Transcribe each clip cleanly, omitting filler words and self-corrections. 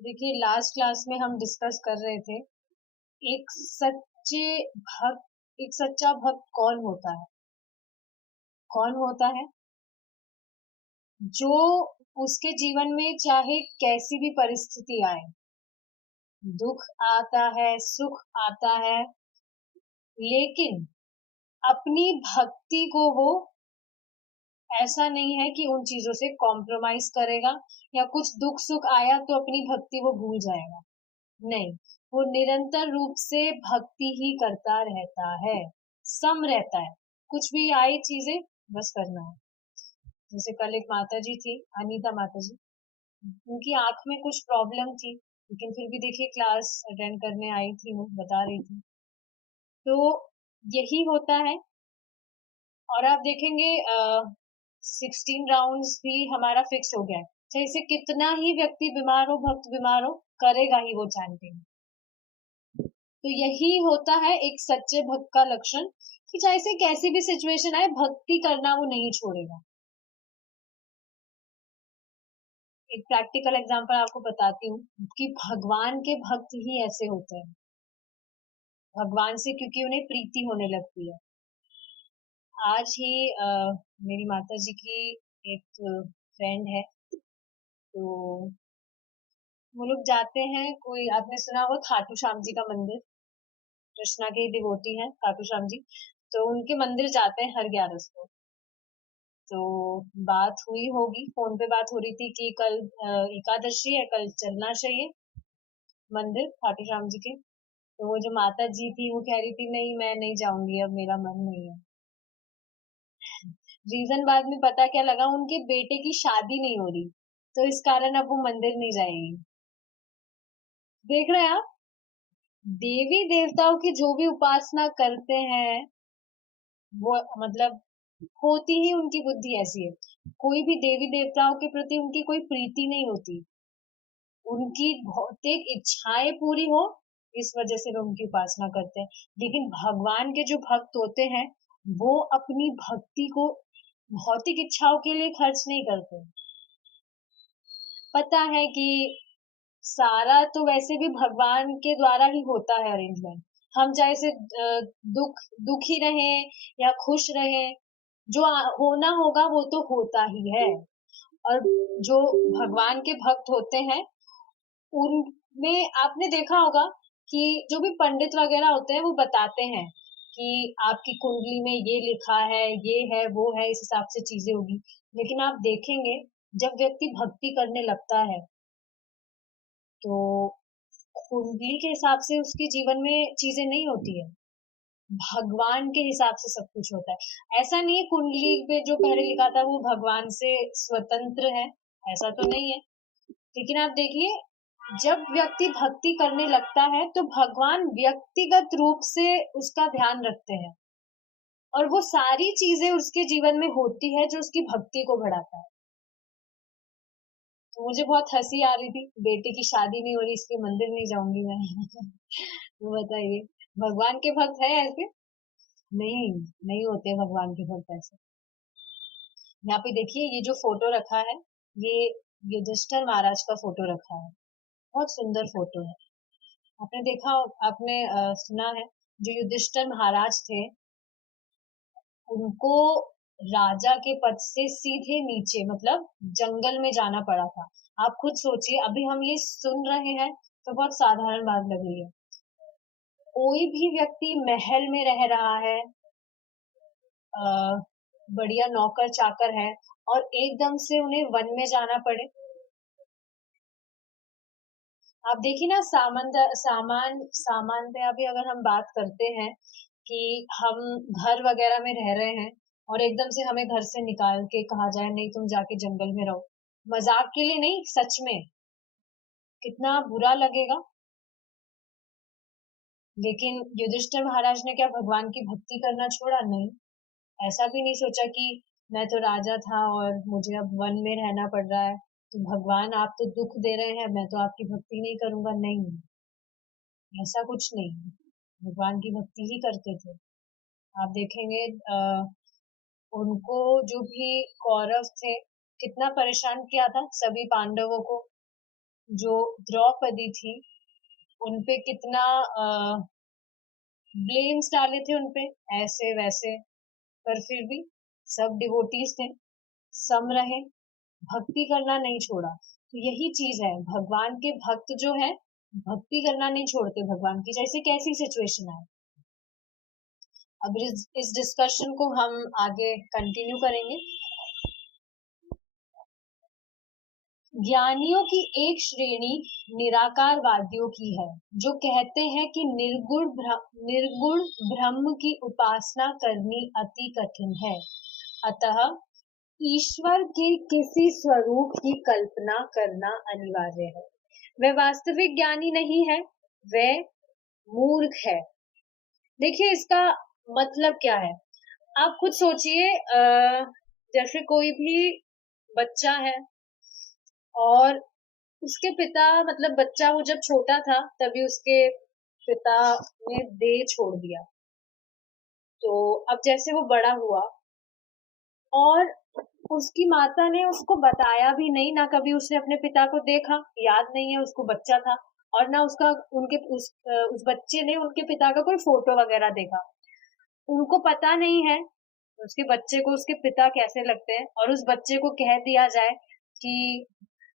देखिए, last class में हम डिस्कस कर रहे थे एक सच्चे भक्त एक सच्चा भक्त कौन होता है? कौन होता है? जो उसके जीवन में चाहे कैसी भी परिस्थिति आए, दुख आता है, सुख आता है, लेकिन अपनी भक्ति को वो ऐसा नहीं है कि उन चीजों से कॉम्प्रोमाइज करेगा या कुछ दुख सुख आया तो अपनी भक्ति वो भूल जाएगा। नहीं, वो निरंतर रूप से भक्ति ही करता रहता है, सम रहता है। कुछ भी आए चीजें बस करना है। जैसे कल एक माता जी थी, अनीता माता जी, उनकी आंख में कुछ प्रॉब्लम थी, लेकिन फिर भी देखिए क्लास अटेंड करने आई थी, वो बता रही थी। तो यही होता है। और आप देखेंगे 16 राउंड्स भी हमारा फिक्स हो गया है, चाहे इसे कितना ही व्यक्ति बीमार हो, भक्त बीमार हो, करेगा ही वो चैंटिंग। तो यही होता है एक सच्चे भक्त का लक्षण कि चाहे से कैसी भी सिचुएशन आए, भक्ति करना वो नहीं छोड़ेगा। एक प्रैक्टिकल एग्जांपल आपको बताती हूँ कि भगवान के भक्त ही ऐसे होते हैं। भगवान से क्योंकि उन्हें प्रीति होने लगती है। आज ही मेरी माता जी की एक फ्रेंड है, तो वो लोग जाते हैं, कोई आपने सुना होगा खाटू श्याम जी का मंदिर, कृष्णा के डिवोटी हैं खाटू श्याम जी, तो उनके मंदिर जाते हैं हर 11 को। तो बात हुई होगी, फोन पे बात हो रही थी कि कल एकादशी है, कल चलना चाहिए मंदिर खाटू श्याम जी के। तो वो जो माता जी थी वो कह रही थी नहीं मैं नहीं जाऊंगी, अब मेरा मन नहीं है। रीजन बाद में पता क्या लगा, उनके बेटे की शादी नहीं हो रही, तो इस कारण अब वो मंदिर नहीं जाएगी। देख रहे हैं आप, देवी देवताओं की जो भी उपासना करते हैं वो मतलब होती ही उनकी बुद्धि ऐसी है। कोई भी देवी देवताओं के प्रति उनकी कोई प्रीति नहीं होती, उनकी भौतिक इच्छाएं पूरी हो इस वजह से वो उनकी उपासना करते हैं। लेकिन भगवान के जो भक्त होते हैं वो अपनी भक्ति को भौतिक इच्छाओं के लिए खर्च नहीं करते। पता है कि सारा तो वैसे भी भगवान के द्वारा ही होता है अरेंजमेंट। हम चाहे से दुख दुखी रहें या खुश रहें, जो होना होगा वो तो होता ही है। और जो भगवान के भक्त होते हैं उनमें आपने देखा होगा कि जो भी पंडित वगैरह होते हैं वो बताते हैं कि आपकी कुंडली में ये लिखा है, ये है, वो है, इस हिसाब से चीजें होगी। लेकिन आप देखेंगे जब व्यक्ति भक्ति करने लगता है तो कुंडली के हिसाब से उसके जीवन में चीजें नहीं होती है, भगवान के हिसाब से सब कुछ होता है। ऐसा नहीं है कुंडली पे जो पहले लिखा था वो भगवान से स्वतंत्र है, ऐसा तो नहीं है। लेकिन आप देखिए, जब व्यक्ति भक्ति करने लगता है तो भगवान व्यक्तिगत रूप से उसका ध्यान रखते हैं और वो सारी चीजें उसके जीवन में होती है जो उसकी भक्ति को बढ़ाता है। तो मुझे बहुत हंसी आ रही थी, बेटे की शादी नहीं हो रही इसलिए मंदिर नहीं जाऊंगी मैं। वो बताइए, भगवान के भक्त है ऐसे? नहीं, नहीं होते भगवान के भक्त ऐसे। यहाँ पे देखिए ये जो फोटो रखा है, ये युधिष्ठिर महाराज का फोटो रखा है। बहुत सुंदर फोटो है। आपने देखा, आपने सुना है जो युधिष्ठिर महाराज थे उनको राजा के पद से सीधे नीचे मतलब जंगल में जाना पड़ा था। आप खुद सोचिए, अभी हम ये सुन रहे हैं तो बहुत साधारण बात लग रही है। कोई भी व्यक्ति महल में रह रहा है, बढ़िया नौकर चाकर है, और एकदम से उन्हें वन में जाना पड़े। आप देखिए ना, सामान पे अभी अगर हम बात करते हैं कि हम घर वगैरह में रह रहे हैं और एकदम से हमें घर से निकाल के कहा जाए नहीं तुम जाके जंगल में रहो, मजाक के लिए नहीं, सच में कितना बुरा लगेगा। लेकिन युधिष्ठिर महाराज ने क्या भगवान की भक्ति करना छोड़ा? नहीं, ऐसा भी नहीं सोचा कि मैं तो राजा था और मुझे अब वन में रहना पड़ रहा है, तो भगवान आप तो दुख दे रहे हैं, मैं तो आपकी भक्ति नहीं करूंगा। नहीं, ऐसा कुछ नहीं, भगवान की भक्ति ही करते थे। आप देखेंगे उनको जो भी कौरव थे कितना परेशान किया था सभी पांडवों को, जो द्रौपदी थी उनपे कितना ब्लेम्स डाले थे उनपे, ऐसे वैसे, पर फिर भी सब डिवोटीज थे, सम रहे, भक्ति करना नहीं छोड़ा। तो यही चीज है, भगवान के भक्त जो है भक्ति करना नहीं छोड़ते भगवान की, जैसे कैसी सिचुएशन आए। अब इस डिस्कशन को हम आगे कंटिन्यू करेंगे। ज्ञानियों की एक श्रेणी निराकारवादियों की है, जो कहते हैं कि निर्गुण ब्रह्म की उपासना करनी अति कठिन है, अतः ईश्वर के किसी स्वरूप की कल्पना करना अनिवार्य है। वह वास्तविक ज्ञानी नहीं है, वह मूर्ख है। देखिए इसका मतलब क्या है, आप खुद सोचिए। जैसे कोई भी बच्चा है और उसके पिता, मतलब बच्चा वो जब छोटा था तभी उसके पिता ने देह छोड़ दिया। तो अब जैसे वो बड़ा हुआ और उसकी माता ने उसको बताया भी नहीं, ना कभी उसने अपने पिता को देखा, याद नहीं है, उसको बच्चा था, और ना उसका उनके उस बच्चे ने उनके पिता का कोई फोटो वगैरह देखा। उनको पता नहीं है उसके बच्चे को उसके पिता कैसे लगते हैं, और उस बच्चे को कह दिया जाए कि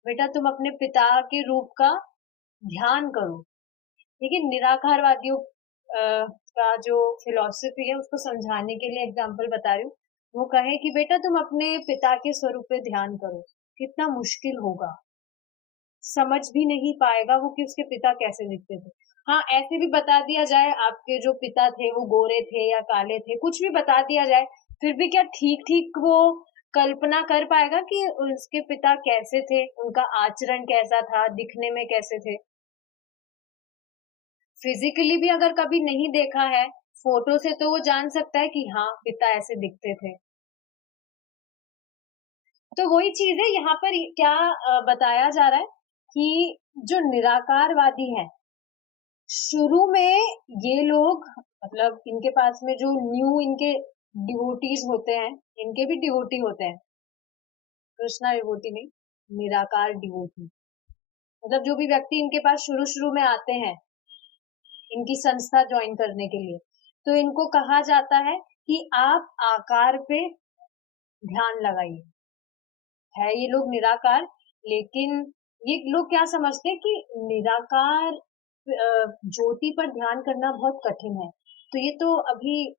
बेटा तुम अपने पिता के रूप का ध्यान करो। लेकिन निराकारवादियों का जो फिलॉसफी है उसको समझाने के लिए एग्जाम्पल बता रही हूँ। वो कहे कि बेटा तुम अपने पिता के स्वरूप पे ध्यान करो, कितना मुश्किल होगा, समझ भी नहीं पाएगा वो कि उसके पिता कैसे दिखते थे। हाँ, ऐसे भी बता दिया जाए आपके जो पिता थे वो गोरे थे या काले थे, कुछ भी बता दिया जाए, फिर भी क्या ठीक ठीक वो कल्पना कर पाएगा कि उसके पिता कैसे थे, उनका आचरण कैसा था, दिखने में कैसे थे। फिजिकली भी अगर कभी नहीं देखा है, फोटो से तो वो जान सकता है कि हाँ पिता ऐसे दिखते थे। तो वही चीज है, यहाँ पर क्या बताया जा रहा है कि जो निराकारवादी है, शुरू में ये लोग, मतलब इनके पास में जो न्यू इनके डिवोटीज होते हैं, इनके भी डिवोटी होते हैं, कृष्णा डिवोटी नहीं, निराकार डिवोटी, मतलब जो भी व्यक्ति इनके पास शुरू शुरू में आते हैं इनकी संस्था ज्वाइन करने के लिए, तो इनको कहा जाता है कि आप आकार पे ध्यान लगाइए। है ये लोग निराकार, लेकिन ये लोग क्या समझते हैं कि निराकार ज्योति पर ध्यान करना बहुत कठिन है, तो ये तो अभी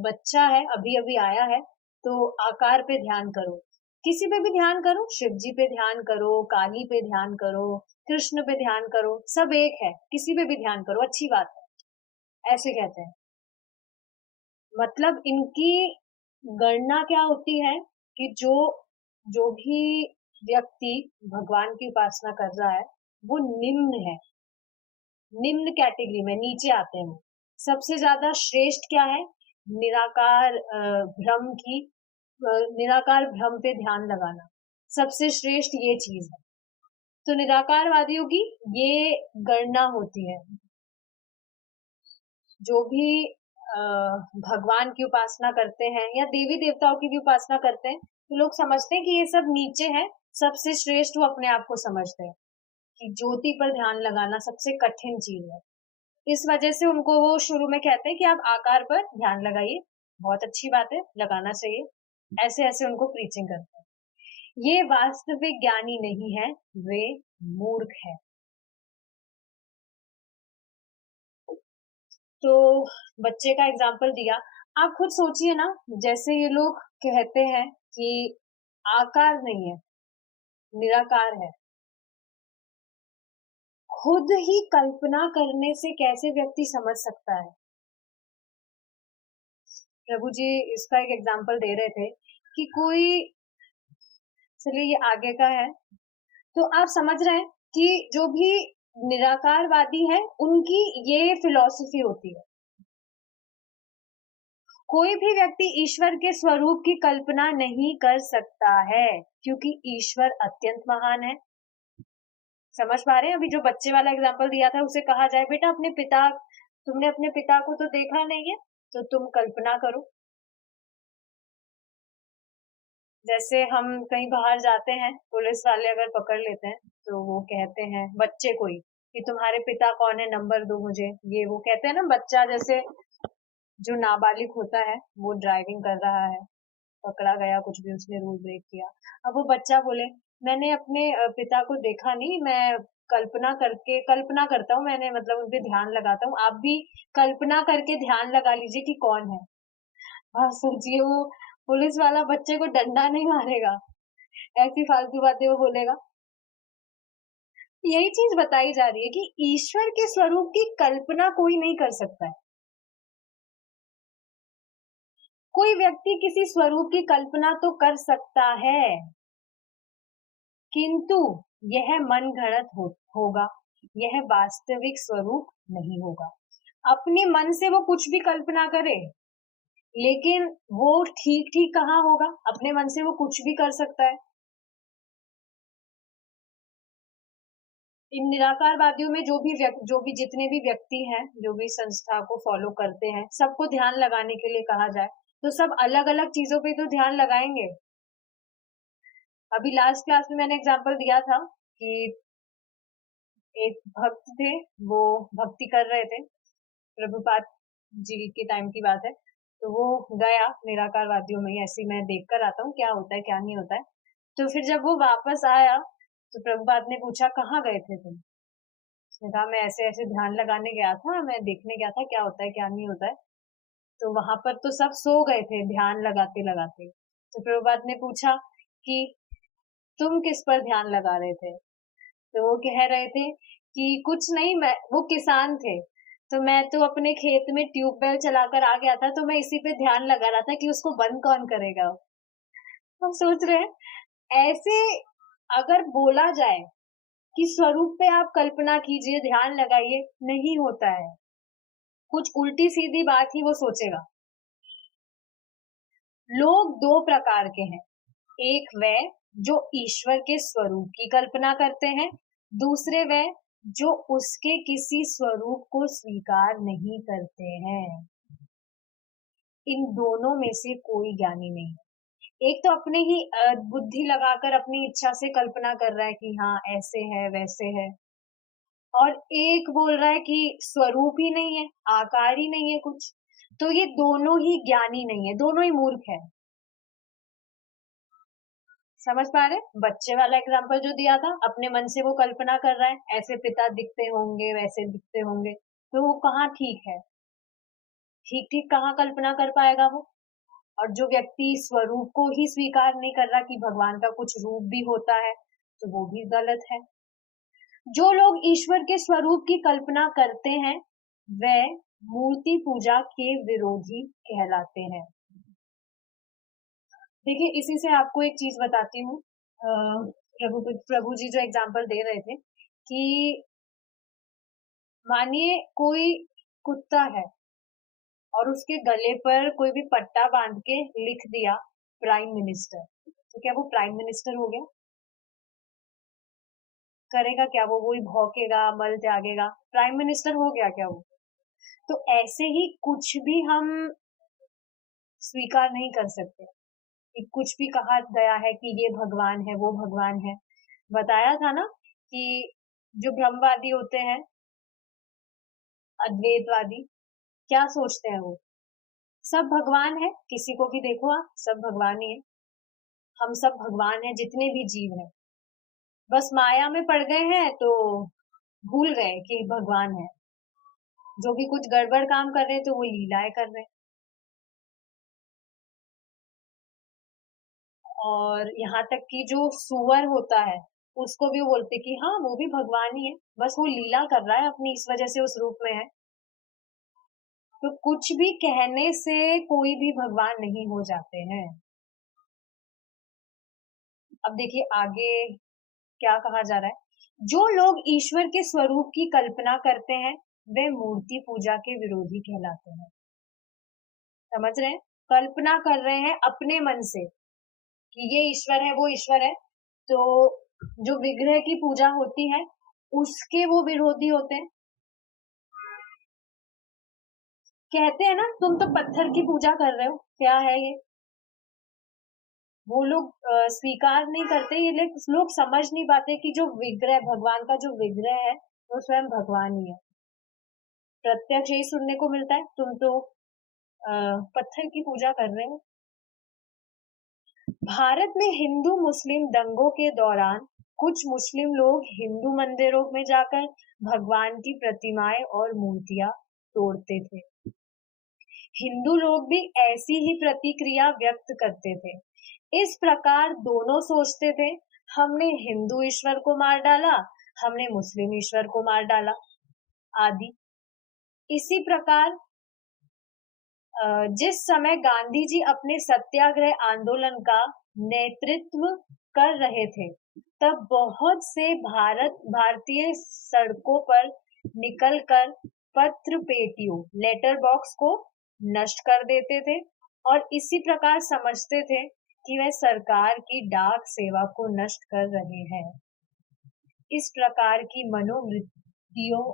बच्चा है, अभी अभी आया है, तो आकार पे ध्यान करो, किसी पे भी ध्यान करो, शिव जी पे ध्यान करो, काली पे ध्यान करो, कृष्ण पे ध्यान करो, सब एक है, किसी पे भी ध्यान करो, अच्छी बात है, ऐसे कहते हैं। मतलब इनकी गणना क्या होती है कि जो जो भी व्यक्ति भगवान की उपासना कर रहा है वो निम्न है, निम्न कैटेगरी में नीचे आते हैं वो। सबसे ज्यादा श्रेष्ठ क्या है, निराकार भ्रम की निराकार भ्रम पे ध्यान लगाना, सबसे श्रेष्ठ ये चीज है। तो निराकारवादियों की ये गणना होती है। जो भी भगवान की उपासना करते हैं या देवी देवताओं की भी उपासना करते हैं, तो लोग समझते हैं कि ये सब नीचे है, सबसे श्रेष्ठ वो अपने आप को समझते हैं कि ज्योति पर ध्यान लगाना सबसे कठिन चीज है। इस वजह से उनको वो शुरू में कहते हैं कि आप आकार पर ध्यान लगाइए, बहुत अच्छी बात है, लगाना चाहिए, ऐसे ऐसे उनको प्रीचिंग करते हैं। ये वास्तविक ज्ञानी नहीं है, वे मूर्ख है। तो बच्चे का एग्जाम्पल दिया, आप खुद सोचिए ना, जैसे ये लोग कहते हैं कि आकार नहीं है, निराकार है, खुद ही कल्पना करने से कैसे व्यक्ति समझ सकता है। प्रभु जी इसका एक एग्जाम्पल दे रहे थे कि कोई, चलिए ये आगे का है, तो आप समझ रहे हैं कि जो भी निराकारवादी है उनकी ये फिलॉसफी होती है, कोई भी व्यक्ति ईश्वर के स्वरूप की कल्पना नहीं कर सकता है, क्योंकि ईश्वर अत्यंत महान है। समझ पा रहे हैं, अभी जो बच्चे वाला एग्जाम्पल दिया था उसे कहा जाए बेटा अपने पिता, तुमने अपने पिता को तो देखा नहीं है, तो तुम कल्पना करो। जैसे हम कहीं बाहर जाते हैं, पुलिस वाले अगर पकड़ लेते हैं तो वो कहते हैं बच्चे को ही कि तुम्हारे पिता कौन है, नंबर दो मुझे, ये वो कहते हैं ना। बच्चा जैसे जो नाबालिग होता है वो ड्राइविंग कर रहा है, पकड़ा गया, कुछ भी उसने रूल ब्रेक किया, अब वो बच्चा बोले मैंने अपने पिता को देखा नहीं, मैं कल्पना करता हूँ, मैंने मतलब उन पे ध्यान लगाता हूँ, आप भी कल्पना करके ध्यान लगा लीजिए कि कौन है। हाँ सोचिए, वो पुलिस वाला बच्चे को डंडा नहीं मारेगा, ऐसी फालतू बातें वो बोलेगा। यही चीज बताई जा रही है कि ईश्वर के स्वरूप की कल्पना कोई नहीं कर सकता है। कोई व्यक्ति किसी स्वरूप की कल्पना तो कर सकता है, किंतु यह मन घड़त होगा, यह वास्तविक स्वरूप नहीं होगा। अपने मन से वो कुछ भी कल्पना करे, लेकिन वो ठीक ठीक कहाँ होगा, अपने मन से वो कुछ भी कर सकता है। इन निराकारवादियों में जो भी जितने भी व्यक्ति हैं, जो भी संस्था को फॉलो करते हैं, सबको ध्यान लगाने के लिए कहा जाए तो सब अलग अलग चीजों पे तो ध्यान लगाएंगे। अभी लास्ट क्लास में मैंने एग्जांपल दिया था कि एक भक्त थे, वो भक्ति कर रहे थे, प्रभुपाद जी के टाइम की बात है। तो वो गया निराकारवादियों में, ऐसे मैं देख कर आता हूँ क्या होता है क्या नहीं होता है। तो फिर जब वो वापस आया तो प्रभुपाद ने पूछा कहाँ गए थे तुम। उसने कहा मैं ऐसे ऐसे ध्यान लगाने गया था, मैं देखने गया था क्या होता है क्या नहीं होता है। तो वहां पर तो सब सो गए थे ध्यान लगाते लगाते। तो प्रभुपाद ने पूछा कि तुम किस पर ध्यान लगा रहे थे। तो वो कह रहे थे कि कुछ नहीं, मैं वो किसान थे, तो मैं तो अपने खेत में ट्यूबवेल चलाकर आ गया था, तो मैं इसी पे ध्यान लगा रहा था कि उसको बंद कौन करेगा। हम सोच रहे हैं ऐसे अगर बोला जाए कि स्वरूप पे आप कल्पना कीजिए, ध्यान लगाइए, नहीं होता है। कुछ उल्टी सीधी बात ही वो सोचेगा। लोग दो प्रकार के हैं, एक वह जो ईश्वर के स्वरूप की कल्पना करते हैं, दूसरे वह जो उसके किसी स्वरूप को स्वीकार नहीं करते हैं। इन दोनों में से कोई ज्ञानी नहीं है। एक तो अपने ही बुद्धि लगाकर अपनी इच्छा से कल्पना कर रहा है कि हाँ ऐसे है वैसे है, और एक बोल रहा है कि स्वरूप ही नहीं है, आकार ही नहीं है कुछ। तो ये दोनों ही ज्ञानी नहीं है, दोनों ही मूर्ख है। समझ पा रहे? बच्चे वाला एग्जाम्पल जो दिया था, अपने मन से वो कल्पना कर रहा है ऐसे पिता दिखते होंगे वैसे दिखते होंगे, तो वो कहाँ ठीक है, ठीक ठीक कहाँ कल्पना कर पाएगा वो। और जो व्यक्ति स्वरूप को ही स्वीकार नहीं कर रहा कि भगवान का कुछ रूप भी होता है, तो वो भी गलत है। जो लोग ईश्वर के स्वरूप की कल्पना करते हैं वे मूर्ति पूजा के विरोधी कहलाते हैं। देखिए इसी से आपको एक चीज बताती हूँ। प्रभु प्रभु जी जो एग्जाम्पल दे रहे थे कि मानिए कोई कुत्ता है और उसके गले पर कोई भी पट्टा बांध के लिख दिया प्राइम मिनिस्टर, तो क्या वो प्राइम मिनिस्टर हो गया? करेगा क्या वो? वही भौंकेगा, मल त्यागेगा, प्राइम मिनिस्टर हो गया क्या वो? तो ऐसे ही कुछ भी हम स्वीकार नहीं कर सकते कि कुछ भी कहा गया है कि ये भगवान है वो भगवान है। बताया था ना कि जो ब्रह्मवादी होते हैं, अद्वैतवादी, क्या सोचते हैं वो? सब भगवान है, किसी को भी देखो आप, सब भगवान ही है। हम सब भगवान हैं, जितने भी जीव हैं, बस माया में पड़ गए हैं तो भूल गए कि भगवान है। जो भी कुछ गड़बड़ काम कर रहे हैं तो वो लीलाएं कर रहे हैं। और यहाँ तक कि जो सुअर होता है उसको भी वो बोलते कि हाँ वो भी भगवान ही है, बस वो लीला कर रहा है अपनी, इस वजह से उस रूप में है। तो कुछ भी कहने से कोई भी भगवान नहीं हो जाते हैं। अब देखिए आगे क्या कहा जा रहा है। जो लोग ईश्वर के स्वरूप की कल्पना करते हैं वे मूर्ति पूजा के विरोधी कहलाते हैं। समझ रहे हैं? कल्पना कर रहे हैं अपने मन से कि ये ईश्वर है वो ईश्वर है, तो जो विग्रह की पूजा होती है उसके वो विरोधी होते हैं। कहते हैं ना तुम तो पत्थर की पूजा कर रहे हो, क्या है ये? वो लोग स्वीकार नहीं करते, ये लोग समझ नहीं पाते कि जो विग्रह, भगवान का जो विग्रह है वो स्वयं भगवान ही है। प्रत्यक्ष यही सुनने को मिलता है, तुम तो पत्थर की पूजा कर रहे हो। भारत में हिंदू मुस्लिम दंगों के दौरान कुछ मुस्लिम लोग हिंदू मंदिरों में जाकर भगवान की प्रतिमाएं और मूर्तियां तोड़ते थे। हिंदू लोग भी ऐसी ही प्रतिक्रिया व्यक्त करते थे। इस प्रकार दोनों सोचते थे, हमने हिंदू ईश्वर को मार डाला, हमने मुस्लिम ईश्वर को मार डाला, आदि। इसी प्रकार जिस समय गांधी जी अपने सत्याग्रह आंदोलन का नेतृत्व कर रहे थे, तब बहुत से भारतीय सड़कों पर निकलकर पत्र पेटियों, लेटर बॉक्स को नष्ट कर देते थे और इसी प्रकार समझते थे कि वह सरकार की डाक सेवा को नष्ट कर रहे हैं। इस प्रकार की मनोवृत्तियों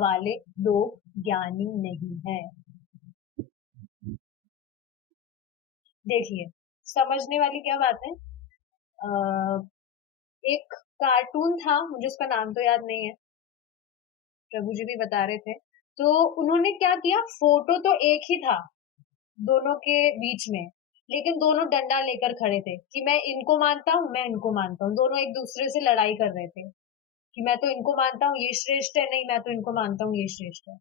वाले लोग ज्ञानी नहीं हैं। देखिए, समझने वाली क्या बात है। एक कार्टून था, मुझे उसका नाम तो याद नहीं है, प्रभु जी भी बता रहे थे। तो उन्होंने क्या किया, फोटो तो एक ही था दोनों के बीच में, लेकिन दोनों डंडा लेकर खड़े थे कि मैं इनको मानता हूँ, मैं इनको मानता हूँ। दोनों एक दूसरे से लड़ाई कर रहे थे कि मैं तो इनको मानता हूँ, ये श्रेष्ठ है, नहीं मैं तो इनको मानता हूँ, ये श्रेष्ठ है।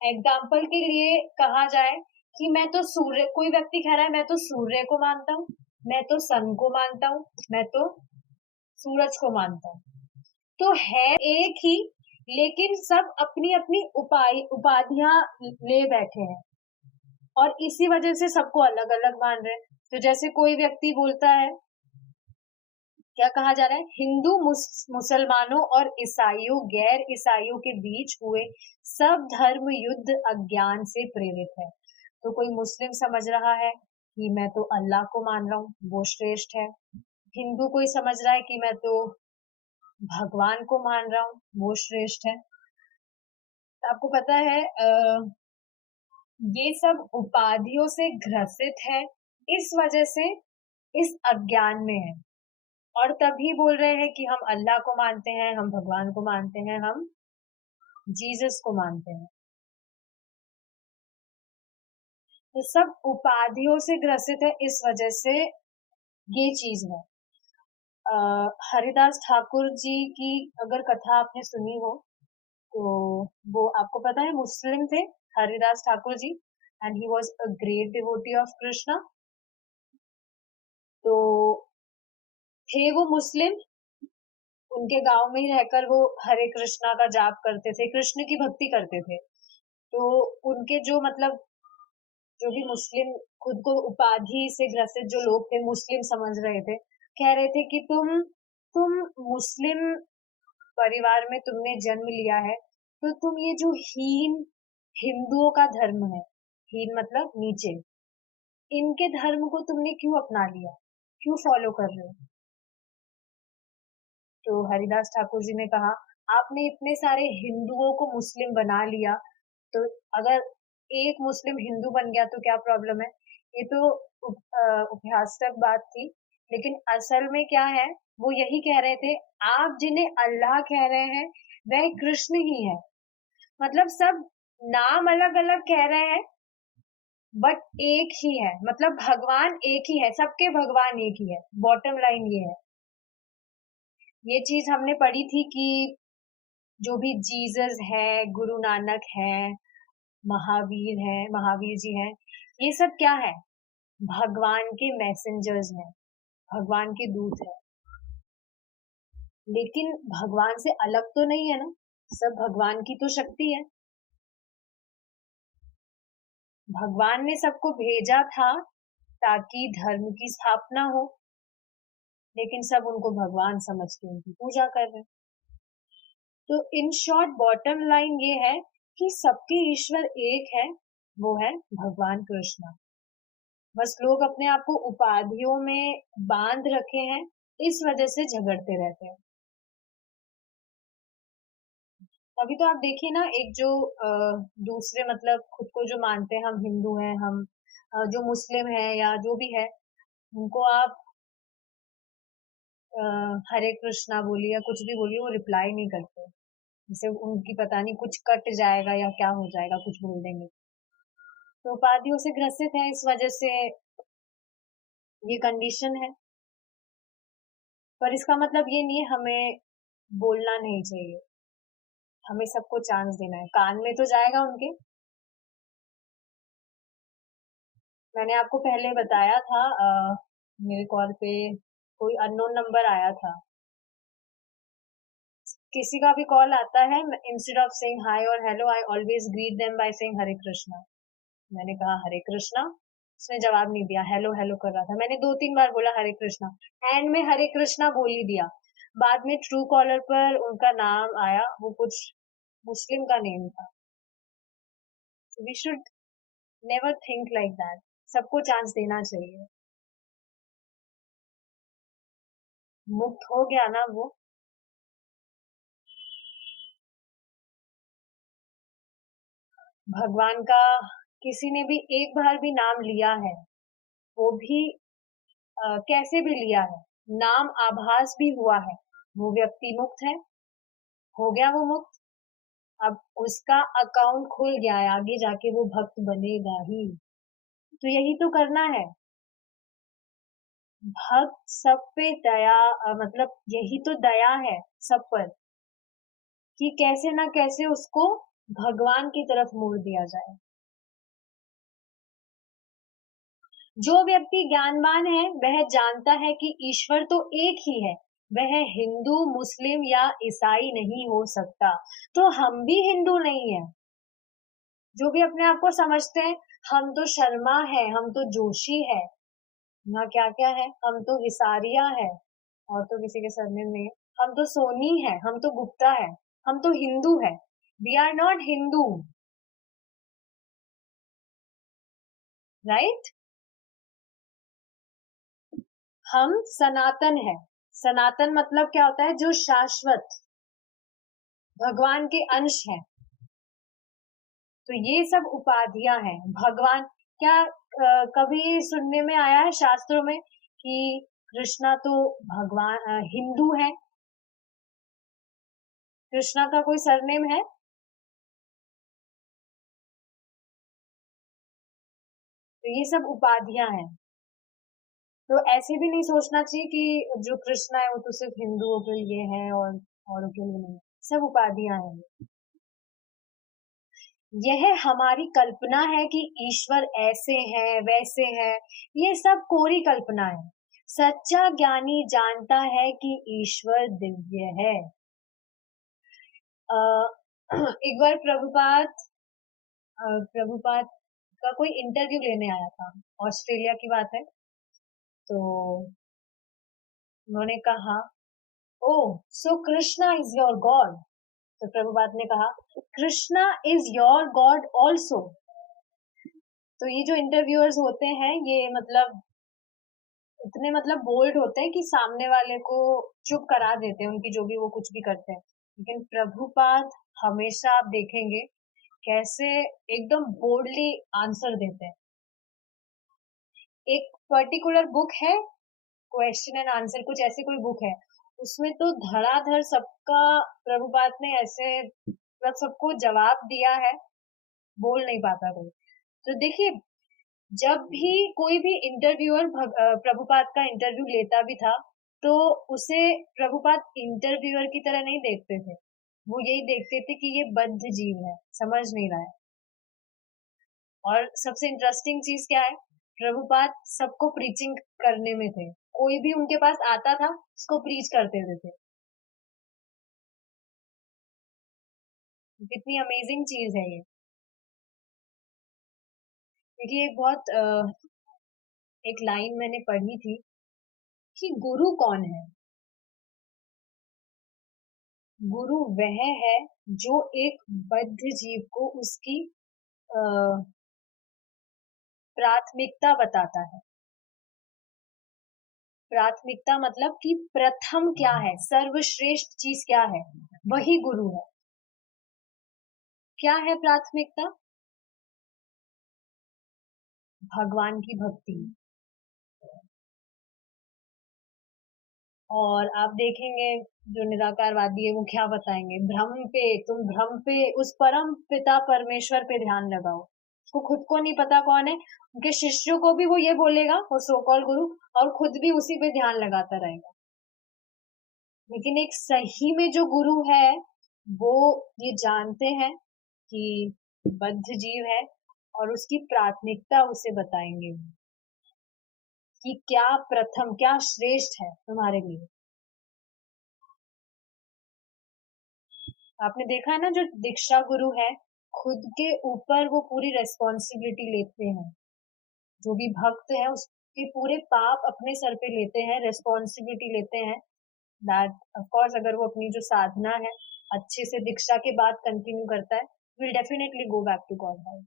एग्जाम्पल के लिए कहा जाए कि मैं तो सूर्य, कोई व्यक्ति कह रहा है मैं तो सूर्य को मानता हूँ, मैं तो सन को मानता हूँ, मैं तो सूरज को मानता हूँ। तो है एक ही, लेकिन सब अपनी अपनी उपाधियां ले बैठे हैं और इसी वजह से सबको अलग अलग मान रहे हैं। तो जैसे कोई व्यक्ति बोलता है, क्या कहा जा रहा है, हिंदू मुसलमानों और ईसाइयों, गैर ईसाइयों के बीच हुए सब धर्म युद्ध अज्ञान से प्रेरित है। तो कोई मुस्लिम समझ रहा है कि मैं तो अल्लाह को मान रहा हूँ, वो श्रेष्ठ है। हिंदू कोई समझ रहा है कि मैं तो भगवान को मान रहा हूँ, वो श्रेष्ठ है। तो आपको पता है ये सब उपाधियों से ग्रसित है, इस वजह से इस अज्ञान में है और तभी बोल रहे हैं कि हम अल्लाह को मानते हैं, हम भगवान को मानते हैं, हम जीसस को मानते हैं। तो सब उपाधियों से ग्रसित है, इस वजह से ये चीज है। हरिदास ठाकुर जी की अगर कथा आपने सुनी हो तो वो आपको पता है मुस्लिम थे, Haridas Thakur ji, and he was a great devotee of Krishna. तो थे वो मुस्लिम, उनके गांव में ही रहकर वो हरे कृष्णा का जाप करते थे, कृष्ण की भक्ति करते थे। तो उनके जो मतलब जो भी मुस्लिम खुद को उपाधि से ग्रसित जो लोग थे, मुस्लिम समझ रहे थे, कह रहे थे कि तुम मुस्लिम परिवार में तुमने जन्म लिया है, तो तुम ये जो हीन हिंदुओं का धर्म है, हीन मतलब नीचे, इनके धर्म को तुमने क्यों अपना लिया, क्यों फॉलो कर रहे हो। तो हरिदास ठाकुर जी ने कहा, आपने इतने सारे हिंदुओं को मुस्लिम बना लिया, तो अगर एक मुस्लिम हिंदू बन गया तो क्या प्रॉब्लम है। ये तो उपहासात्मक बात थी, लेकिन असल में क्या है, वो यही कह रहे थे, आप जिन्हें अल्लाह कह रहे हैं वह कृष्ण ही है। मतलब सब नाम अलग अलग कह रहे हैं बट एक ही है, मतलब भगवान एक ही है, सबके भगवान एक ही है। बॉटम लाइन ये है। ये चीज हमने पढ़ी थी कि जो भी जीसस है, गुरु नानक है, महावीर जी हैं, ये सब क्या है, भगवान के मैसेंजर्स हैं, भगवान के दूत हैं। लेकिन भगवान से अलग तो नहीं है ना, सब भगवान की तो शक्ति है। भगवान ने सबको भेजा था ताकि धर्म की स्थापना हो, लेकिन सब उनको भगवान समझ के उनकी पूजा कर रहे हैं। तो इन शॉर्ट बॉटम लाइन ये है कि सबके ईश्वर एक है, वो है भगवान कृष्ण। बस लोग अपने आप को उपाधियों में बांध रखे हैं, इस वजह से झगड़ते रहते हैं। अभी तो आप देखिए ना, एक जो दूसरे मतलब खुद को जो मानते हैं हम हिंदू हैं, हम जो मुस्लिम है या जो भी है, उनको आप हरे कृष्णा बोलिए या कुछ भी बोलिए, वो रिप्लाई नहीं करते। जैसे उनकी पता नहीं कुछ कट जाएगा या क्या हो जाएगा, कुछ बोल देंगे। तो उपाधियों से ग्रसित है, इस वजह से ये कंडीशन है। पर इसका मतलब ये नहीं है हमें बोलना नहीं चाहिए, हमें सबको चांस देना है। कान में तो जाएगा उनके। मैंने आपको पहले बताया था, मेरे कॉल पे कोई अननोन नंबर आया था। किसी का भी कॉल आता है, इंस्टेड ऑफ सेइंग हाय और hello, I always greet them by saying Hare Krishna. मैंने कहा हरे कृष्णा, उसने जवाब नहीं दिया, हेलो हेलो कर रहा था। मैंने 2-3 बार बोला हरे कृष्णा, एंड में हरे कृष्णा बोल ही दिया। बाद में ट्रू कॉलर पर उनका नाम आया, वो कुछ मुस्लिम का नेम था। We should never think like that, सबको चांस देना चाहिए। मुक्त हो गया ना वो। भगवान का किसी ने भी एक बार भी नाम लिया है, वो भी कैसे भी लिया है, नाम आभास भी हुआ है, वो व्यक्ति मुक्त है, हो गया वो मुक्त। अब उसका अकाउंट खुल गया है, आगे जाके वो भक्त बनेगा ही। तो यही तो करना है, भक्त सब पे दया, मतलब यही तो दया है सब पर, कि कैसे ना कैसे उसको भगवान की तरफ मोड़ दिया जाए। जो व्यक्ति ज्ञानवान है वह जानता है कि ईश्वर तो एक ही है, वह हिंदू मुस्लिम या ईसाई नहीं हो सकता। तो हम भी हिंदू नहीं है, जो भी अपने आप को समझते हैं, हम तो शर्मा है, हम तो जोशी है, ना क्या क्या है, हम तो विसारिया है, और तो किसी के सरनेम नहीं है, हम तो सोनी है, हम तो गुप्ता है, हम तो हिंदू है। We are not Hindu, right. हम सनातन है। सनातन मतलब क्या होता है, जो शाश्वत, भगवान के अंश है। तो ये सब उपाधियां हैं भगवान। क्या कभी सुनने में आया है शास्त्रों में कि कृष्णा तो भगवान हिंदू है? कृष्णा का कोई सरनेम है? तो ये सब उपाधियां हैं। तो ऐसे भी नहीं सोचना चाहिए कि जो कृष्णा है वो तो सिर्फ हिंदुओं के लिए है और औरों के लिए नहीं। सब उपाधियां हैं। यह हमारी कल्पना है कि ईश्वर ऐसे है वैसे है, ये सब कोरी कल्पना है। सच्चा ज्ञानी जानता है कि ईश्वर दिव्य है। एक बार प्रभुपाद का कोई इंटरव्यू लेने आया था, ऑस्ट्रेलिया की बात है। तो उन्होंने कहा, ओ सो कृष्णा इज योर गॉड। तो प्रभुपाद ने कहा, Krishna is your God also. तो ये जो इंटरव्यूअर्स होते हैं, ये मतलब इतने मतलब बोल्ड होते हैं कि सामने वाले को चुप करा देते हैं, उनकी जो भी वो कुछ भी करते हैं। लेकिन प्रभुपाद हमेशा आप देखेंगे कैसे एकदम बोल्डली आंसर देते हैं। एक पर्टिकुलर बुक है, क्वेश्चन एंड आंसर, कुछ ऐसी कोई बुक है, उसमें तो धड़ाधड़ सबका प्रभुपाद ने ऐसे मतलब सबको जवाब दिया है, बोल नहीं पाता कोई। तो देखिए, जब भी कोई भी इंटरव्यूअर प्रभुपाद का इंटरव्यू लेता भी था, तो उसे प्रभुपाद इंटरव्यूअर की तरह नहीं देखते थे। वो यही देखते थे कि ये बद्ध जीव है, समझ नहीं रहा है। और सबसे इंटरेस्टिंग चीज क्या है, प्रभुपाद सबको प्रीचिंग करने में थे। कोई भी उनके पास आता था, उसको प्रीच करते थे। कितनी अमेजिंग चीज है ये। देखिए, एक लाइन मैंने पढ़ी थी कि गुरु कौन है। गुरु वह है जो एक बद्ध जीव को उसकी प्राथमिकता बताता है। प्राथमिकता मतलब कि प्रथम क्या है, सर्वश्रेष्ठ चीज क्या है, वही गुरु है। क्या है प्राथमिकता? भगवान की भक्ति। और आप देखेंगे जो निराकारवादी है वो क्या बताएंगे, तुम भ्रम पे उस परम पिता परमेश्वर पे ध्यान लगाओ। उसको खुद को नहीं पता कौन है, उनके शिष्यों को भी वो ये बोलेगा, वो सो कॉल्ड गुरु, और खुद भी उसी पे ध्यान लगाता रहेगा। लेकिन एक सही में जो गुरु है वो ये जानते हैं कि बद्ध जीव है, और उसकी प्राथमिकता उसे बताएंगे कि क्या प्रथम, क्या श्रेष्ठ है तुम्हारे लिए। आपने देखा है ना, जो दीक्षा गुरु है खुद के ऊपर वो पूरी रेस्पॉन्सिबिलिटी लेते हैं, जो भी भक्त है उसके पूरे पाप अपने सर पे लेते हैं, रेस्पॉन्सिबिलिटी लेते हैं। दैट ऑफ कोर्स अगर वो अपनी जो साधना है अच्छे से दीक्षा के बाद कंटिन्यू करता है, will definitely go back to God.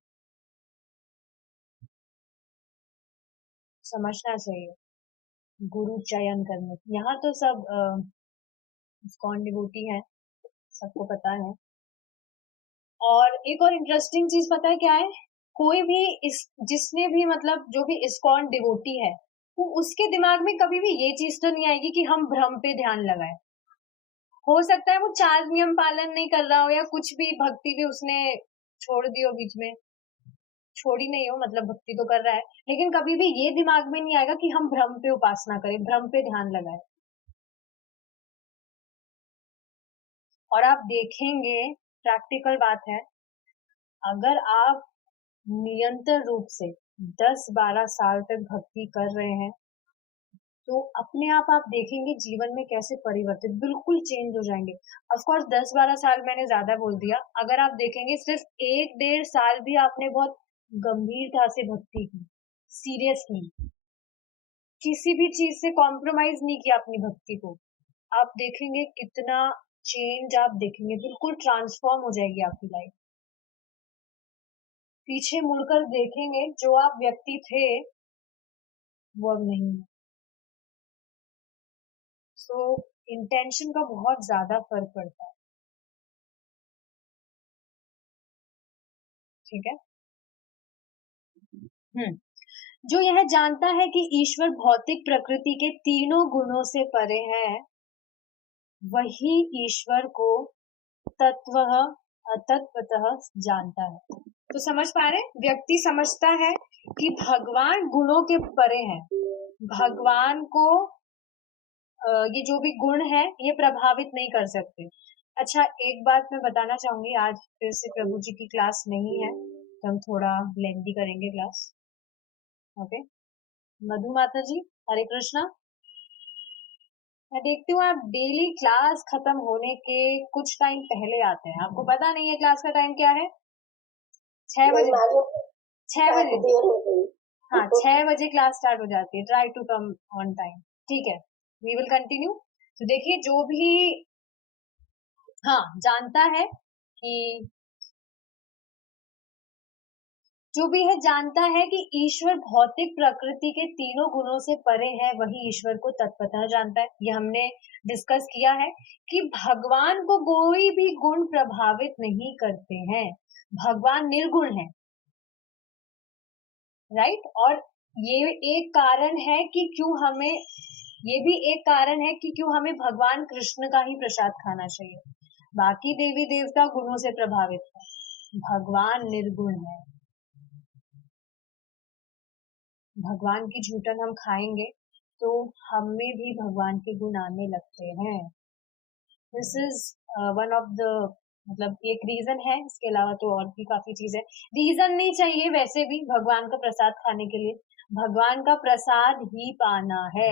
समझना चाहिए गुरु चयन करने, यहाँ तो सब इस्कॉन डिवोटी है, सबको पता है। और एक और इंटरेस्टिंग चीज पता है क्या है, कोई भी इस जिसने भी मतलब जो भी इस्कॉन डिवोटी है, वो उसके दिमाग में कभी भी ये चीज तो नहीं आएगी कि हम भ्रम पे ध्यान लगाएं। हो सकता है वो 4 नियम पालन नहीं कर रहा हो, या कुछ भी भक्ति भी उसने छोड़ दी हो बीच में, छोड़ी नहीं हो मतलब भक्ति तो कर रहा है, लेकिन कभी भी ये दिमाग में नहीं आएगा कि हम भ्रम पे उपासना करें, भ्रम पे ध्यान लगाएं। और आप देखेंगे, प्रैक्टिकल बात है, अगर आप निरंतर रूप से 10-12 साल तक भक्ति कर रहे हैं, तो अपने आप देखेंगे जीवन में कैसे परिवर्तित बिल्कुल चेंज हो जाएंगे। ऑफ कोर्स 10-12 साल मैंने ज्यादा बोल दिया, अगर आप देखेंगे सिर्फ 1-1.5 साल भी आपने बहुत गंभीरता से भक्ति की, सीरियसली किसी भी चीज से कॉम्प्रोमाइज नहीं किया अपनी भक्ति को, आप देखेंगे कितना चेंज आप देखेंगे, बिल्कुल ट्रांसफॉर्म हो जाएगी आपकी लाइफ। पीछे मुड़कर देखेंगे जो आप व्यक्ति थे वो अब नहीं है। सो इंटेंशन का बहुत ज्यादा फर्क पड़ता है, ठीक है। हम्म जो यह जानता है कि ईश्वर भौतिक प्रकृति के तीनों गुणों से परे है, वही ईश्वर को तत्वतः जानता है। तो समझ पा रहे, व्यक्ति समझता है कि भगवान गुणों के परे है, भगवान को ये जो भी गुण है ये प्रभावित नहीं कर सकते। अच्छा, एक बात मैं बताना चाहूंगी, आज फिर से प्रभु जी की क्लास नहीं है, तो हम थोड़ा लेंदी करेंगे क्लास। ओके, मधु माता जी, हरे कृष्णा। मैं देखती हूँ आप डेली क्लास खत्म होने के कुछ टाइम पहले आते हैं, आपको पता नहीं है क्लास का टाइम क्या है? 6 बजे। 6 बजे, हाँ 6 बजे क्लास स्टार्ट हो जाती है। Try to come on time, ठीक है। We will continue. तो देखिए, जो भी हाँ जानता है कि जो भी है जानता है कि ईश्वर भौतिक प्रकृति के तीनों गुणों से परे है, वही ईश्वर को तत्वतः जानता है। ये हमने डिस्कस किया है कि भगवान को कोई भी गुण प्रभावित नहीं करते हैं, भगवान निर्गुण है, राइट। और ये एक कारण है कि क्यों हमें ये भी एक कारण है कि क्यों हमें भगवान कृष्ण का ही प्रसाद खाना चाहिए। बाकी देवी देवता गुणों से प्रभावित है, भगवान निर्गुण है। भगवान की झूठन हम खाएंगे तो हमें भी भगवान के गुण आने लगते हैं। This is one of the मतलब एक रीजन है, इसके अलावा तो और भी काफी चीज है। रीजन नहीं चाहिए वैसे भी भगवान का प्रसाद खाने के लिए, भगवान का प्रसाद ही पाना है,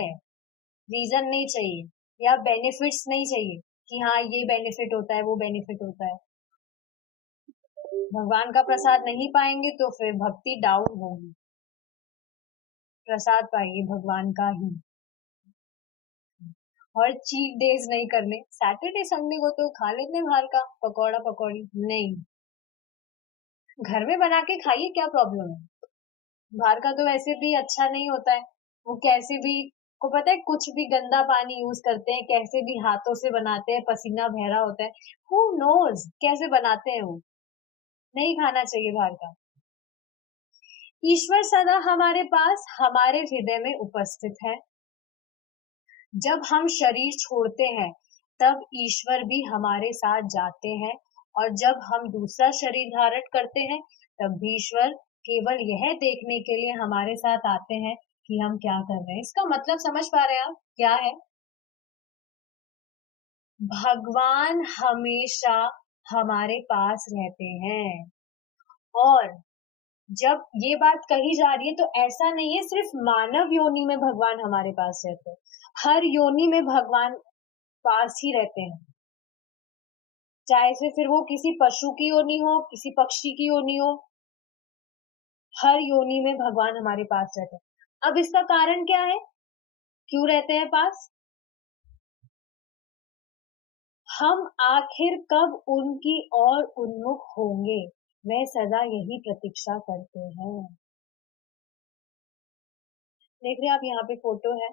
रीजन नहीं चाहिए, या बेनिफिट्स नहीं चाहिए कि हाँ ये बेनिफिट होता है वो बेनिफिट होता है। भगवान का प्रसाद नहीं पाएंगे तो फिर भक्ति डाउन होगी, प्रसाद पाएंगे भगवान का ही। और चीट डेज नहीं करने, सैटरडे संडे को तो खा लेते हैं बाहर का पकौड़ा पकौड़ी, नहीं, घर में बना के खाइए, क्या प्रॉब्लम है। बाहर का तो वैसे भी अच्छा नहीं होता है, वो कैसे भी, को पता है कुछ भी गंदा पानी यूज करते हैं, कैसे भी हाथों से बनाते हैं, पसीना बह रहा होता है, हु नोज कैसे बनाते हैं वो। नहीं खाना चाहिए बाहर का। ईश्वर सदा हमारे पास, हमारे हृदय में उपस्थित है, जब हम शरीर छोड़ते हैं तब ईश्वर भी हमारे साथ जाते हैं, और जब हम दूसरा शरीर धारण करते हैं तब भी ईश्वर केवल यह देखने के लिए हमारे साथ आते हैं कि हम क्या कर रहे हैं। इसका मतलब समझ पा रहे हैं आप क्या है? भगवान हमेशा हमारे पास रहते हैं, और जब ये बात कही जा रही है तो ऐसा नहीं है सिर्फ मानव योनि में भगवान हमारे पास रहते हैं, हर योनि में भगवान पास ही रहते हैं। चाहे से फिर वो किसी पशु की योनि हो, किसी पक्षी की योनि हो, हर योनि में भगवान हमारे पास रहते हैं। अब इसका कारण क्या है? क्यों रहते हैं पास? हम आखिर कब उनकी ओर उन्मुख होंगे, वह सदा यही प्रतीक्षा करते हैं। देख रहे हैं आप, यहाँ पे फोटो है,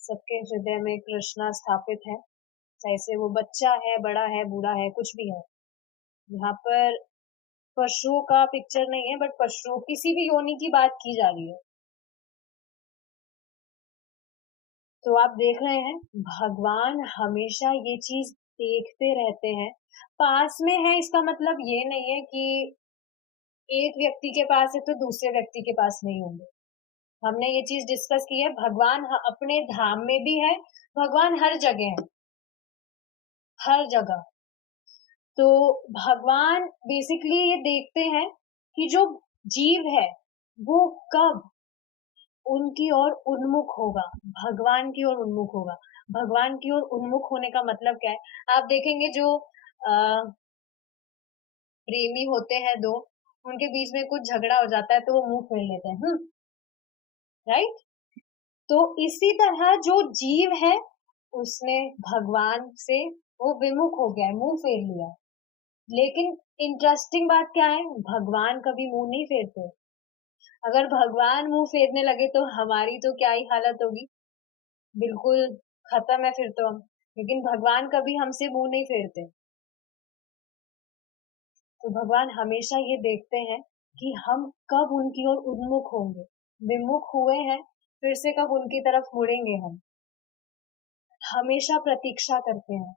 सबके हृदय में कृष्णा स्थापित है। चाहे से वो बच्चा है, बड़ा है, बूढ़ा है, कुछ भी है। यहाँ पर पशुओं का पिक्चर नहीं है, बट पशु किसी भी योनि की बात की जा रही है। तो आप देख रहे हैं, भगवान हमेशा ये चीज देखते रहते हैं। पास में है इसका मतलब ये नहीं है कि एक व्यक्ति के पास है तो दूसरे व्यक्ति के पास नहीं होंगे। हमने ये चीज डिस्कस की है, भगवान अपने धाम में भी है, भगवान हर जगह है, हर जगह। तो भगवान बेसिकली ये देखते हैं कि जो जीव है वो कब उनकी ओर उन्मुख होगा, भगवान की ओर उन्मुख होगा। भगवान की ओर उन्मुख होने का मतलब क्या है? आप देखेंगे जो प्रेमी होते हैं दो, उनके बीच में कुछ झगड़ा हो जाता है तो वो मुंह फेर लेते हैं, राइट? तो इसी तरह जो जीव है उसने भगवान से वो विमुख हो गया है, मुंह फेर लिया। लेकिन इंटरेस्टिंग बात क्या है, भगवान कभी मुंह नहीं फेरते। अगर भगवान मुंह फेरने लगे तो हमारी तो क्या ही हालत होगी, बिल्कुल खत्म है फिर तो हम। लेकिन भगवान कभी हमसे मुंह नहीं फेरते। तो भगवान हमेशा ये देखते हैं कि हम कब उनकी ओर उन्मुख होंगे। विमुख हुए हैं, फिर से कब उनकी तरफ मुड़ेंगे हम, हमेशा प्रतीक्षा करते हैं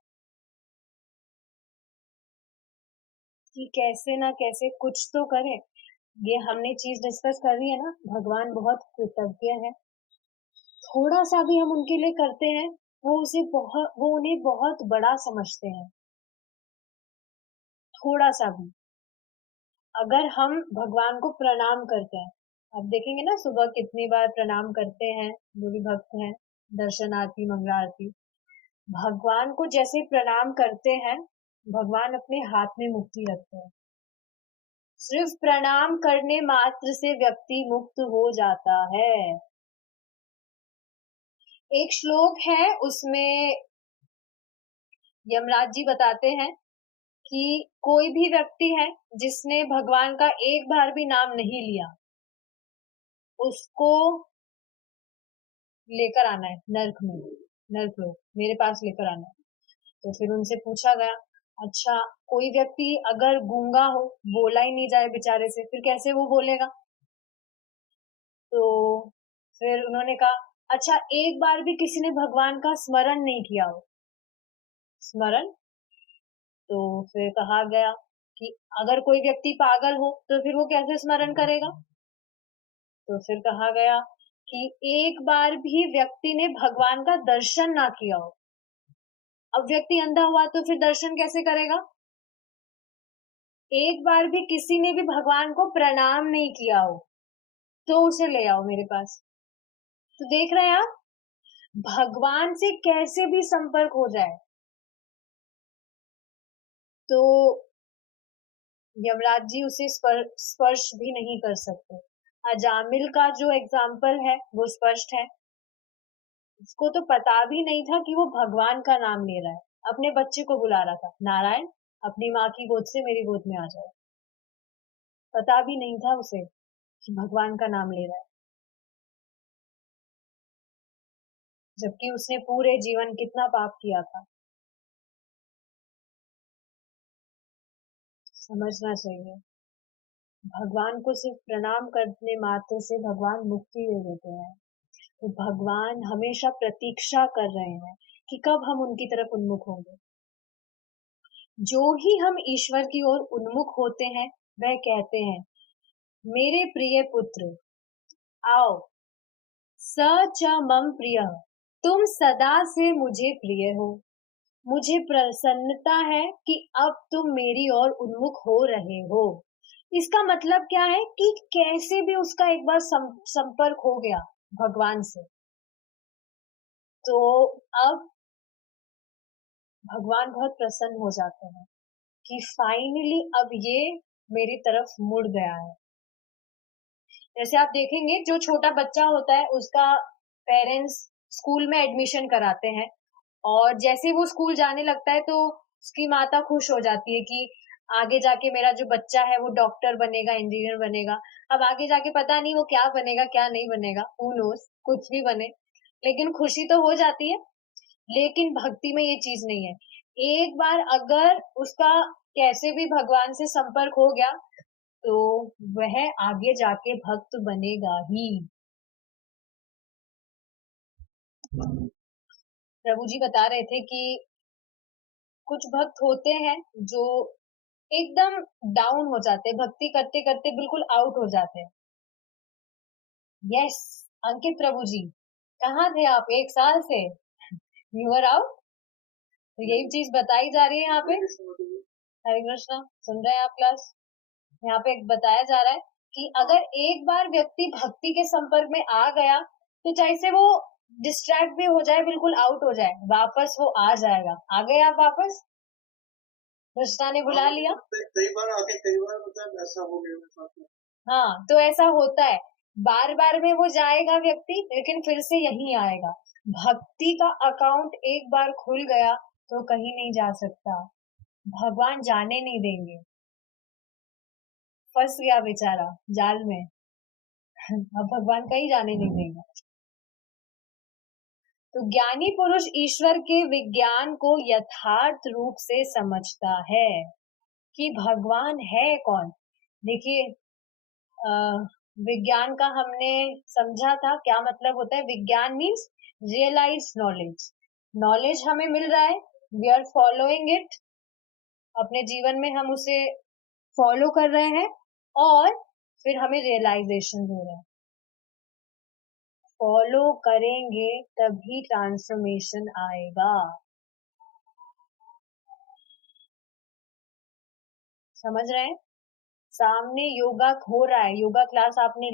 कि कैसे ना कैसे कुछ तो करें। ये हमने चीज डिस्कस कर रही है ना, भगवान बहुत कृतज्ञ है। थोड़ा सा भी हम उनके लिए करते हैं, वो उन्हें बहुत बड़ा समझते हैं। थोड़ा सा भी अगर हम भगवान को प्रणाम करते हैं, आप देखेंगे ना सुबह कितनी बार प्रणाम करते हैं जो भी भक्त हैं, दर्शन आरती, मंगला आरती। भगवान को जैसे प्रणाम करते हैं, भगवान अपने हाथ में मुक्ति रखते हैं। सिर्फ प्रणाम करने मात्र से व्यक्ति मुक्त हो जाता है। एक श्लोक है, उसमें यमराज जी बताते हैं कि कोई भी व्यक्ति है जिसने भगवान का एक बार भी नाम नहीं लिया, उसको लेकर आना है नर्क में, नर्क लोक मेरे पास लेकर आना है। तो फिर उनसे पूछा गया, अच्छा कोई व्यक्ति अगर गूंगा हो, बोला ही नहीं जाए बेचारे से, फिर कैसे वो बोलेगा? तो फिर उन्होंने कहा, अच्छा एक बार भी किसी ने भगवान का स्मरण नहीं किया हो, स्मरण। तो फिर कहा गया कि अगर कोई व्यक्ति पागल हो तो फिर वो कैसे स्मरण करेगा? तो फिर कहा गया कि एक बार भी व्यक्ति ने भगवान का दर्शन ना किया हो। अब व्यक्ति अंधा हुआ तो फिर दर्शन कैसे करेगा? एक बार भी किसी ने भी भगवान को प्रणाम नहीं किया हो तो उसे ले आओ मेरे पास। तो देख रहे हैं आप, भगवान से कैसे भी संपर्क हो जाए। तो यमराज जी उसे स्पर्श भी नहीं कर सकते। अजामिल का जो एग्जाम्पल है वो स्पष्ट है। उसको तो पता भी नहीं था कि वो भगवान का नाम ले रहा है, अपने बच्चे को बुला रहा था, नारायण अपनी माँ की गोद से मेरी गोद में आ जाओ। पता भी नहीं था उसे कि भगवान का नाम ले रहा है, जबकि उसने पूरे जीवन कितना पाप किया था। समझना चाहिए, भगवान को सिर्फ प्रणाम करने मात्र से भगवान मुक्ति दे देते हैं। तो भगवान हमेशा प्रतीक्षा कर रहे हैं कि कब हम उनकी तरफ उन्मुख होंगे। जो ही हम ईश्वर की ओर उन्मुख होते हैं, वह कहते हैं, मेरे प्रिय पुत्र, आओ, स च मम प्रिय, तुम सदा से मुझे प्रिय हो। मुझे प्रसन्नता है कि अब तुम मेरी ओर उन्मुख हो रहे हो। इसका मतलब क्या है कि कैसे भी उसका एक बार संपर्क हो गया भगवान से, तो अब भगवान बहुत प्रसन्न हो जाते हैं कि फाइनली अब ये मेरी तरफ मुड़ गया है। जैसे आप देखेंगे, जो छोटा बच्चा होता है उसका पेरेंट्स स्कूल में एडमिशन कराते हैं, और जैसे वो स्कूल जाने लगता है तो उसकी माता खुश हो जाती है कि आगे जाके मेरा जो बच्चा है वो डॉक्टर बनेगा, इंजीनियर बनेगा। अब आगे जाके पता नहीं वो क्या बनेगा, क्या नहीं बनेगा, हू नोस, कुछ भी बने, लेकिन खुशी तो हो जाती है। लेकिन भक्ति में ये चीज नहीं है। एक बार अगर उसका कैसे भी भगवान से संपर्क हो गया, तो वह आगे जाके भक्त बनेगा ही। प्रभु जी बता रहे थे कि कुछ भक्त होते हैं जो एकदम डाउन हो जाते हैं, भक्ति करते करते बिल्कुल आउट हो जाते हैं। यस, अंकित प्रभु जी, कहाँ थे आप 1 साल से? You are out. तो यही चीज बताई जा रही है यहाँ पे। हरे कृष्णा, सुन रहे हैं आप क्लास? यहाँ पे बताया जा रहा है कि अगर एक बार व्यक्ति भक्ति के संपर्क में आ गया, तो चाहे से वो डिस्ट्रैक्ट भी हो जाए, बिल्कुल आउट हो जाए, वापस वो आ जाएगा। आ गए आप वापस? कृष्णा ने बुला लिया। कई बार आके, कई बार मतलब ऐसा हो गया मेरे साथ में। हाँ, तो ऐसा होता है, बार बार में वो जाएगा व्यक्ति, लेकिन फिर से यही आएगा। भक्ति का अकाउंट एक बार खुल गया तो कहीं नहीं जा सकता, भगवान जाने नहीं देंगे। फंस गया बेचारा जाल में। अब भगवान कहीं जाने नहीं देंगे। तो ज्ञानी पुरुष ईश्वर के विज्ञान को यथार्थ रूप से समझता है कि भगवान है कौन। देखिए, विज्ञान का हमने समझा था क्या मतलब होता है। विज्ञान मीन्स रियलाइज नॉलेज। नॉलेज हमें मिल रहा है, वी आर फॉलोइंग इट, अपने जीवन में हम उसे फॉलो कर रहे हैं, और फिर हमें रियलाइजेशन हो रहा है। फॉलो करेंगे तभी ट्रांसफॉर्मेशन आएगा। समझ रहे हैं? सामने योगा हो रहा है, योगा क्लास आपने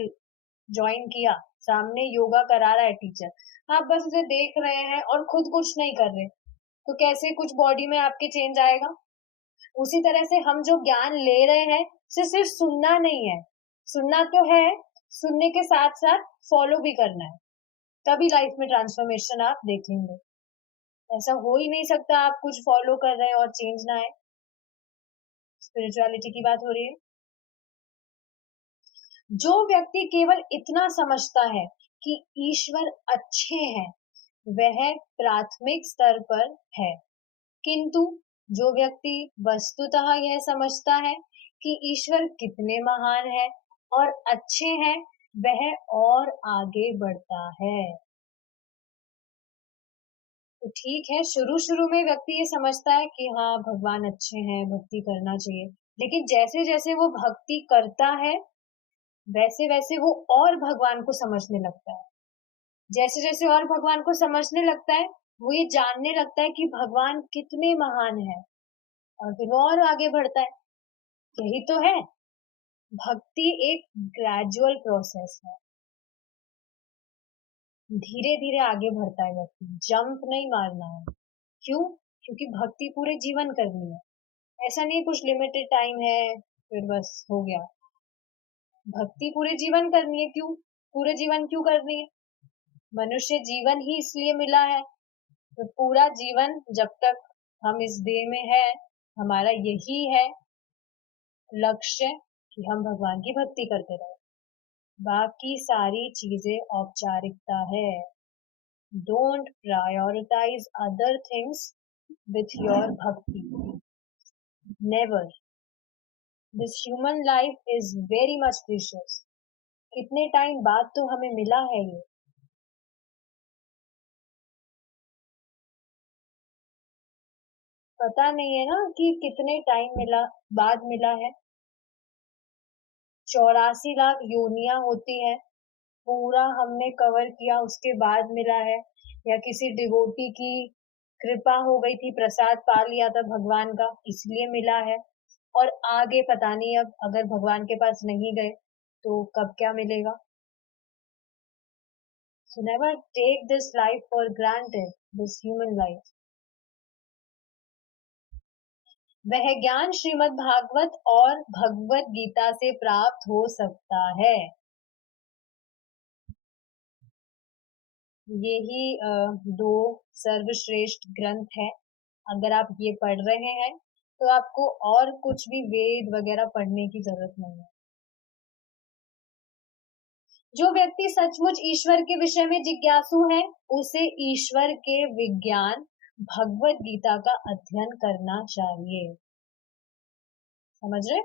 ज्वाइन किया, सामने योगा करा रहा है टीचर, आप बस उसे देख रहे हैं और खुद कुछ नहीं कर रहे, तो कैसे कुछ बॉडी में आपके चेंज आएगा? उसी तरह से हम जो ज्ञान ले रहे हैं, उसे सिर्फ सुनना नहीं है, सुनना तो है, सुनने के साथ साथ फॉलो भी करना है, तभी लाइफ में ट्रांसफॉर्मेशन आप देखेंगे। ऐसा हो ही नहीं सकता आप कुछ फॉलो कर रहे हैं और चेंज ना आए। स्पिरिचुअलिटी की बात हो रही है। जो व्यक्ति केवल इतना समझता है कि ईश्वर अच्छे हैं, वह प्राथमिक स्तर पर है। किंतु जो व्यक्ति वस्तुतः यह समझता है कि ईश्वर कितने महान है और अच्छे हैं, वह और आगे बढ़ता है। तो ठीक है, शुरू शुरू में व्यक्ति ये समझता है कि हाँ भगवान अच्छे हैं, भक्ति करना चाहिए, लेकिन जैसे जैसे वो भक्ति करता है, वैसे वैसे वो और भगवान को समझने लगता है। जैसे जैसे और भगवान को समझने लगता है, वो ये जानने लगता है कि भगवान कितने महान है, और फिर वो और आगे बढ़ता है। यही तो है, भक्ति एक ग्रेजुअल प्रोसेस है, धीरे धीरे आगे बढ़ता है व्यक्ति, जंप नहीं मारना है। क्यों? क्योंकि भक्ति पूरे जीवन करनी है, ऐसा नहीं कुछ लिमिटेड टाइम है फिर बस हो गया। भक्ति पूरे जीवन करनी है। क्यों पूरे जीवन क्यों करनी है? मनुष्य जीवन ही इसलिए मिला है, तो पूरा जीवन जब तक हम इस देह में है, हमारा यही है लक्ष्य कि हम भगवान की भक्ति करते रहे। बाकी सारी चीजें औपचारिकता है। Don't prioritize other things with your bhakti, never. This human life is very much precious. कितने टाइम बाद तो हमें मिला है ये, पता नहीं है ना कि कितने टाइम मिला बाद मिला है। 84 लाख योनियां होती है, पूरा हमने कवर किया उसके बाद मिला है, या किसी डिवोटी की कृपा हो गई थी, प्रसाद पा लिया था भगवान का इसलिए मिला है। और आगे पता नहीं, अब अगर भगवान के पास नहीं गए तो कब क्या मिलेगा। So never take this life for granted, this human life. वह ज्ञान श्रीमद् भागवत और भगवत गीता से प्राप्त हो सकता है। यही दो सर्वश्रेष्ठ ग्रंथ है। अगर आप ये पढ़ रहे हैं तो आपको और कुछ भी वेद वगैरह पढ़ने की जरूरत नहीं है। जो व्यक्ति सचमुच ईश्वर के विषय में जिज्ञासु है, उसे ईश्वर के विज्ञान भगवत गीता का अध्ययन करना चाहिए। समझ रहे?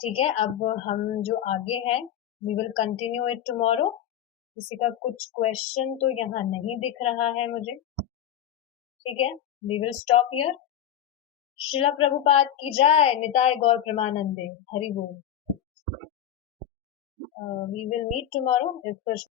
ठीक है, अब हम जो आगे हैं we will continue it tomorrow. किसी का कुछ क्वेश्चन तो यहाँ नहीं दिख रहा है मुझे। ठीक है, we will stop here. Srila Prabhupada की जय। निताय गौर प्रेमानंदे। हरि बोल। We will meet tomorrow. If